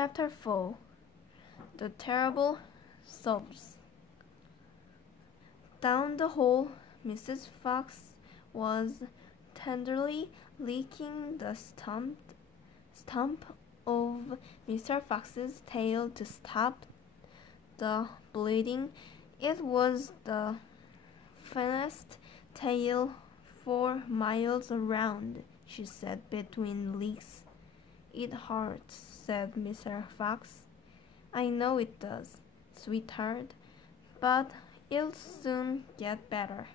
Chapter 4 The Terrible Sobs. Down the hall, Mrs. Fox was tenderly licking the stump of Mr. Fox's tail to stop the bleeding. It was the finest tail 4 miles around, she said between licks. It hurts, said Mr. Fox. I know it does, sweetheart, but it'll soon get better.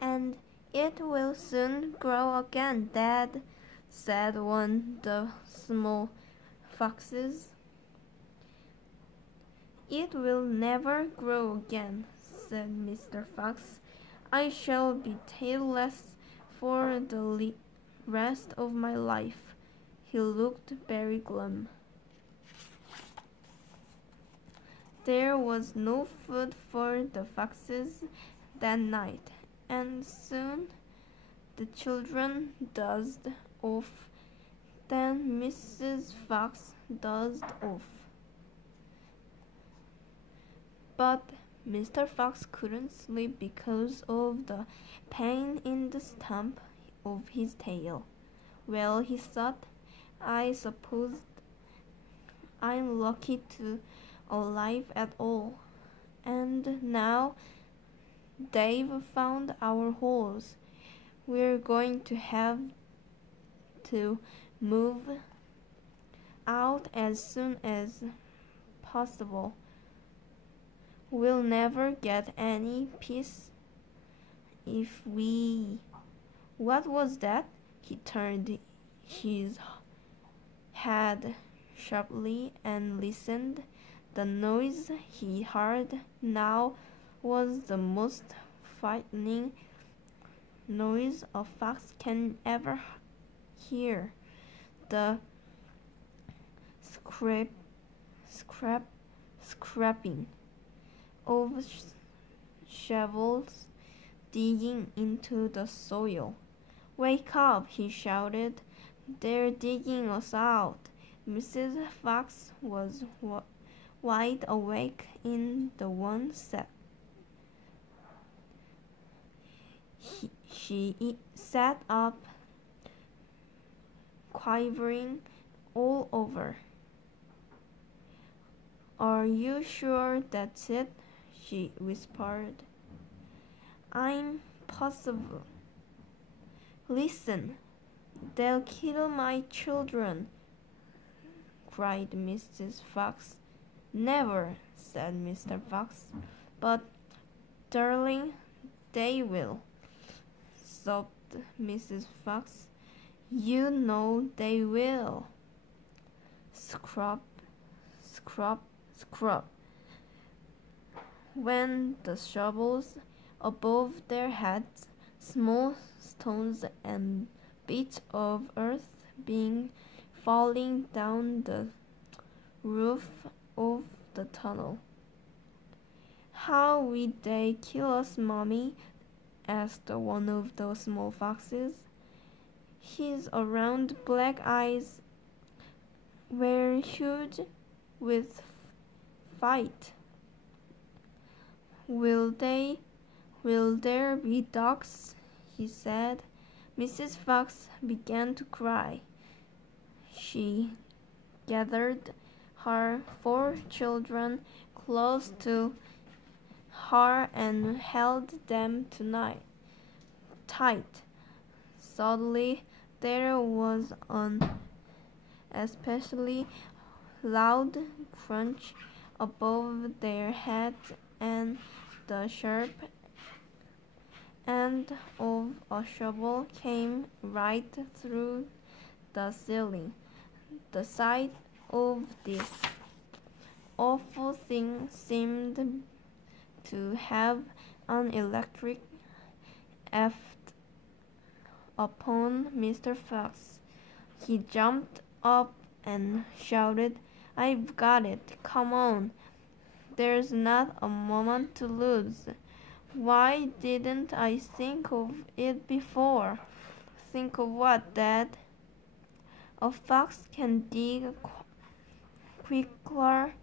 And it will soon grow again, Dad, said one of the small foxes. It will never grow again, said Mr. Fox. I shall be tailless for the rest of my life. He looked very glum. There was no food for the foxes that night, and soon the children dozed off. Then Mrs. Fox dozed off. But Mr. Fox couldn't sleep because of the pain in the stump of his tail. Well, he thought, I suppose I'm lucky to alive at all. And now they've found our holes. We're going to have to move out as soon as possible. We'll never get any peace if we... What was that? He turned his head sharply and listened. The noise he heard now was the most frightening noise a fox can ever hear. The scraping of shovels digging into the soil. Wake up, he shouted. They're digging us out. Mrs. Fox was wide awake in the one set. She sat up, quivering all over. Are you sure that's it? She whispered. I'm positive. Listen, they'll kill my children, cried Mrs. Fox. Never, said Mr. Fox. But, darling, they will, sobbed Mrs. Fox. You know they will. Scrub, scrub, scrub. When the shovels above their heads, small stones and bits of earth being falling down the roof of the tunnel. How will they kill us, Mommy? Asked one of the small foxes. His round black eyes were huge with fright. Will there be dogs? He said. Mrs. Fox began to cry. She gathered her 4 children close to her and held them tight. Suddenly, there was an especially loud crunch above their heads, and the sharp end of a shovel came right through the ceiling. The sight of this awful thing seemed to have an electric effect upon Mr. Fox. He jumped up and shouted, I've got it. Come on. There's not a moment to lose. Why didn't I think of it before? Think of what, Dad? A fox can dig quicker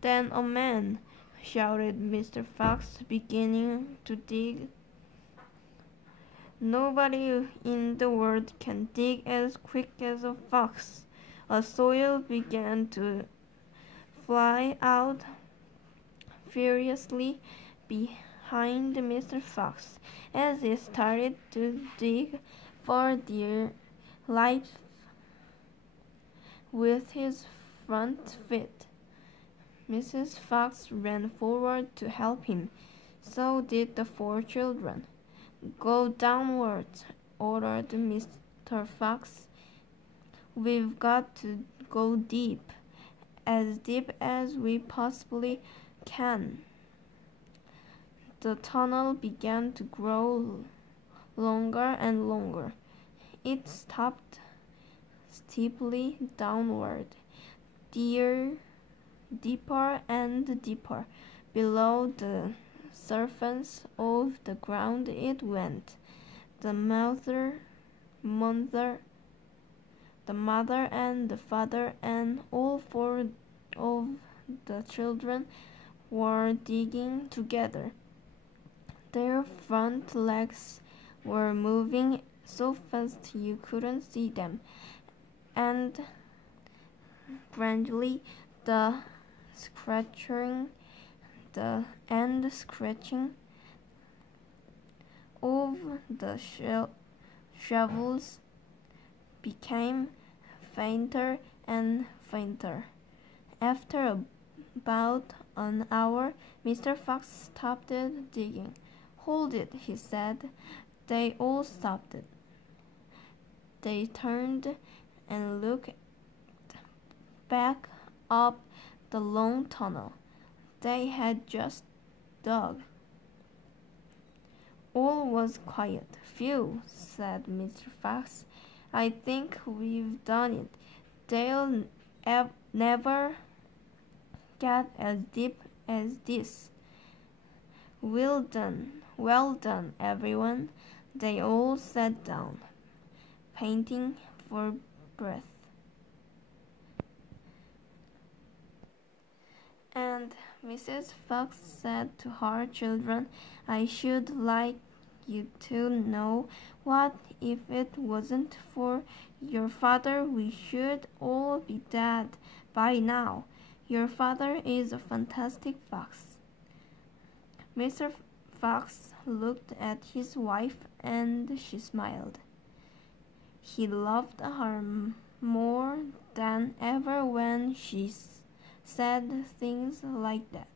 than a man," shouted Mr. Fox, beginning to dig. "Nobody in the world can dig as quick as a fox." A soil began to fly out furiously behind Mr. Fox as he started to dig for dear life with his front feet. Mrs. Fox ran forward to help him. So did the four children. "Go downwards," ordered Mr. Fox. "We've got to go deep as we possibly can." The tunnel began to grow longer and longer. It stopped steeply downward. Deeper and deeper below the surface of the ground it went. The mother and the father and all four of the children were digging together. Their front legs were moving so fast you couldn't see them, and gradually the scratching of the shovels became fainter and fainter. After about an hour, Mr. Fox stopped digging. "Hold it," he said. They all stopped it. They turned and looked back up the long tunnel they had just dug. All was quiet. "Phew," said Mr. Fox. "I think we've done it. They'll never get as deep as this." Well done, everyone." They all sat down, panting for breath. And Mrs. Fox said to her children, "I should like you to know what if it wasn't for your father we should all be dead by now. Your father is a fantastic fox." Mr. Fox looked at his wife and she smiled. He loved her more than ever when she said things like that.